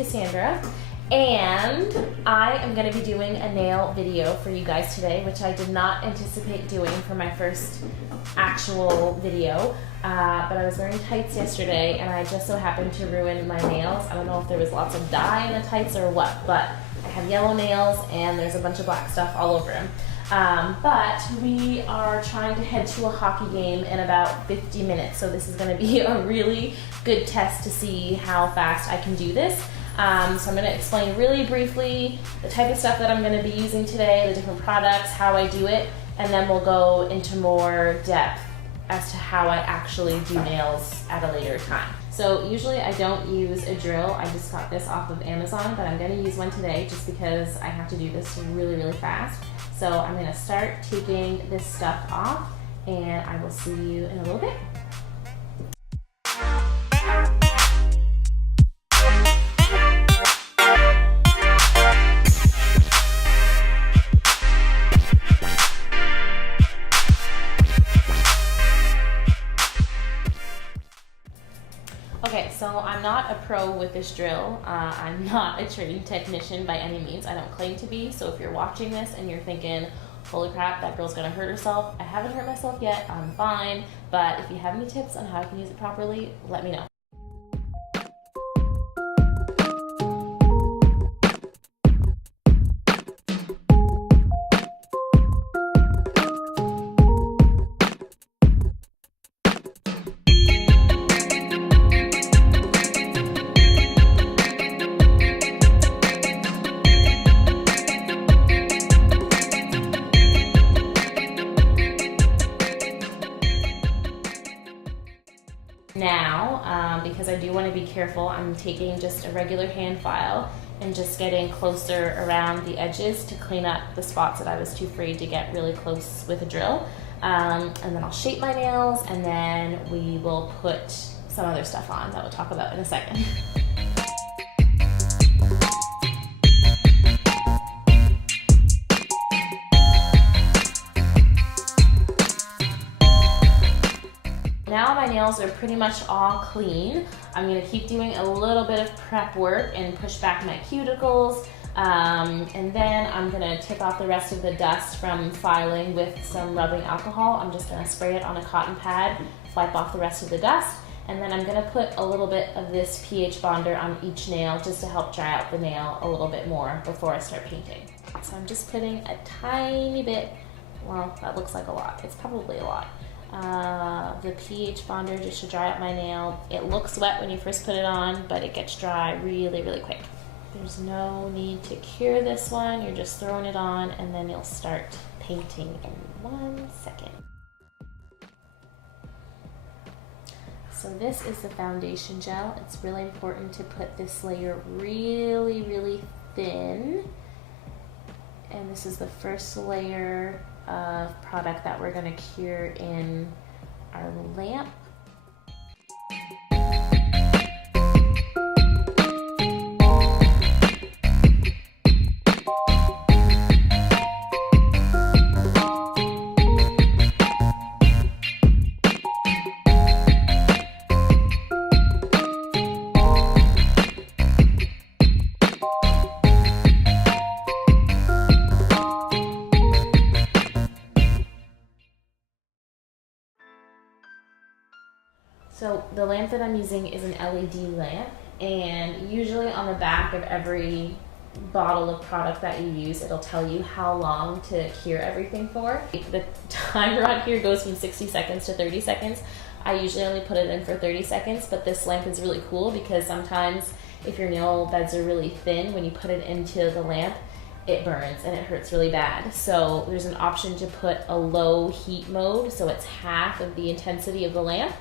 Cassandra, and I am going to be doing a nail video for you guys today, which I did not anticipate doing for my first actual video, but I was wearing tights yesterday and I just so happened to ruin my nails. I don't know if there was lots of dye in the tights or what, but I have yellow nails and there's a bunch of black stuff all over them. But we are trying to head to a hockey game in about 50 minutes, so this is going to be a really good test to see how fast I can do this. So I'm going to explain really briefly the type of stuff that I'm going to be using today, the different products, how I do it, and then we'll go into more depth as to how I actually do nails at a later time. So usually I don't use a drill. I just got this off of Amazon, but I'm going to use one today just because I have to do this really, really fast. So I'm going to start taking this stuff off and I will see you in a little bit. Okay, so I'm not a pro with this drill. I'm not a trained technician by any means. I don't claim to be, so if you're watching this and you're thinking, holy crap, that girl's gonna hurt herself, I haven't hurt myself yet, I'm fine, but if you have any tips on how I can use it properly, let me know. Now, because I do want to be careful, I'm taking just a regular hand file and just getting closer around the edges to clean up the spots that I was too afraid to get really close with a drill. And then I'll shape my nails and then we will put some other stuff on that we'll talk about in a second. Now my nails are pretty much all clean. I'm going to keep doing a little bit of prep work and push back my cuticles. And then I'm going to take off the rest of the dust from filing with some rubbing alcohol. I'm just going to spray it on a cotton pad, wipe off the rest of the dust. And then I'm going to put a little bit of this pH bonder on each nail just to help dry out the nail a little bit more before I start painting. So I'm just putting a tiny bit, well, that looks like a lot. It's probably a lot. The pH bonder just to dry out my nail. It looks wet when you first put it on, but it gets dry really, really quick. There's no need to cure this one. You're just throwing it on and then you'll start painting in 1 second. So this is the foundation gel. It's really important to put this layer really, really thin. And this is the first layer of product that we're going to cure in our lamp. So the lamp that I'm using is an LED lamp, and usually on the back of every bottle of product that you use, it'll tell you how long to cure everything for. The timer on here goes from 60 seconds to 30 seconds. I usually only put it in for 30 seconds, but this lamp is really cool because sometimes if your nail beds are really thin, when you put it into the lamp, it burns and it hurts really bad. So there's an option to put a low heat mode, so it's half of the intensity of the lamp.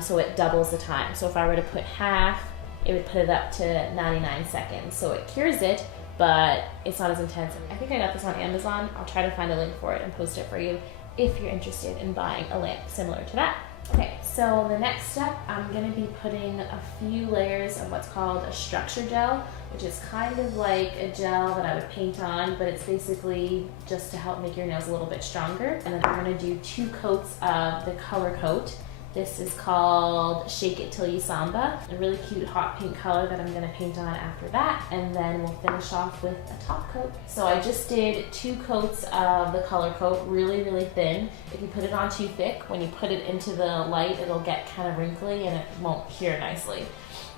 So it doubles the time. So if I were to put half, it would put it up to 99 seconds. So it cures it, but it's not as intense. I think I got this on Amazon. I'll try to find a link for it and post it for you if you're interested in buying a lamp similar to that. Okay, so the next step, I'm going to be putting a few layers of what's called a structure gel, which is kind of like a gel that I would paint on, but it's basically just to help make your nails a little bit stronger. And then I'm going to do 2 coats of the color coat, This is called Shake It Till You Samba, a really cute hot pink color that I'm gonna paint on after that, and then we'll finish off with a top coat. So I just did 2 coats of the color coat, really, really thin. If you put it on too thick, when you put it into the light, it'll get kind of wrinkly and it won't cure nicely.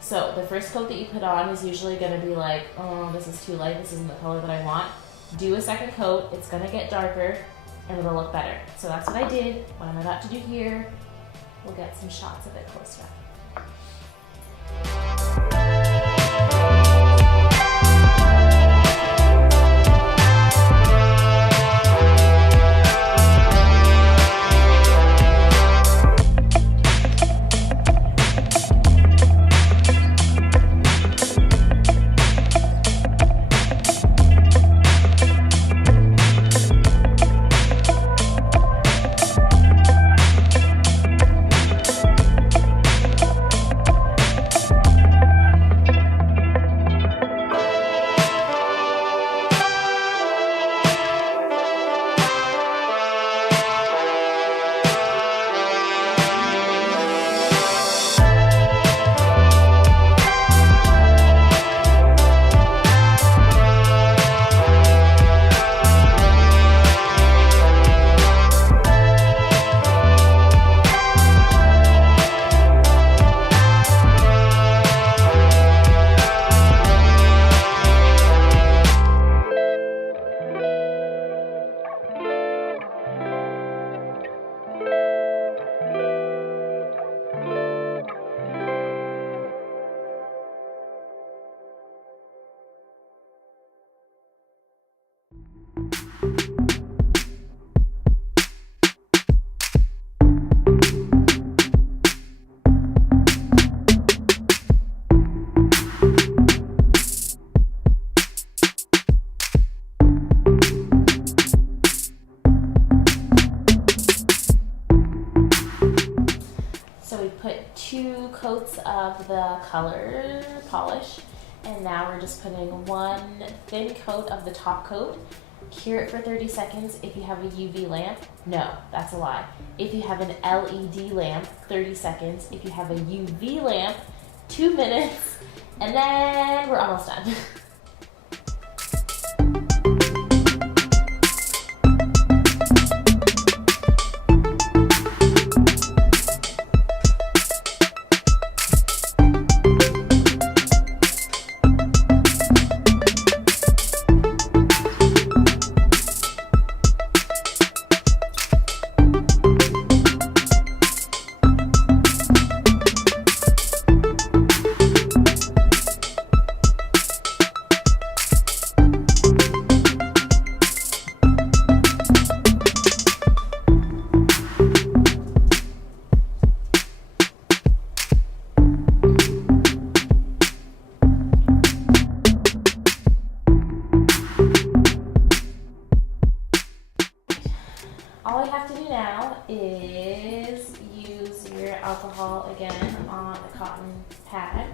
So the first coat that you put on is usually gonna be like, oh, this is too light, this isn't the color that I want. Do a second coat, it's gonna get darker, and it'll look better. So that's what I did. What I'm about to do here, we'll get some shots of it closer up. So we put 2 coats of the color polish, and now we're just putting 1 thin coat of the top coat. Cure it for 30 seconds. If you have a UV lamp, no, that's a lie. If you have an LED lamp, 30 seconds. If you have a UV lamp, 2 minutes, and then we're almost done. All I have to do now is use your alcohol again on a cotton pad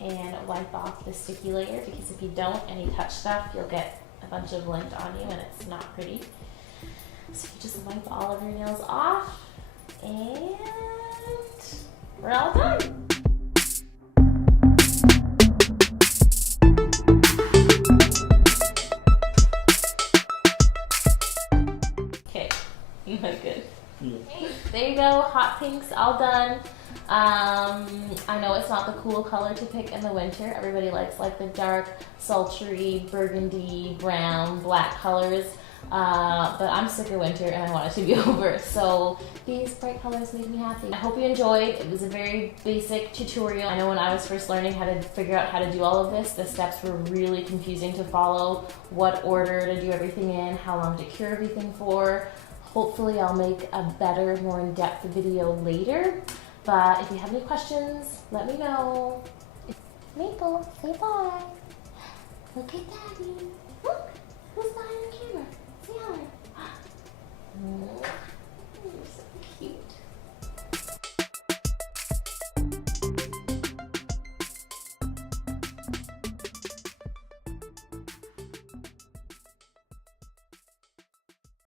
and wipe off the sticky layer, because if you don't and you touch stuff, you'll get a bunch of lint on you and it's not pretty. So you just wipe all of your nails off and we're all done. Good. Yeah. There you go, hot pinks all done. I know it's not the cool color to pick in the winter. Everybody likes like the dark, sultry, burgundy, brown, black colors. But I'm sick of winter and I want it to be over. So these bright colors make me happy. I hope you enjoyed. It was a very basic tutorial. I know when I was first learning how to figure out how to do all of this, the steps were really confusing to follow. What order to do everything in, how long to cure everything for. Hopefully I'll make a better, more in-depth video later. But if you have any questions, let me know. Maple, say bye. Look at Daddy.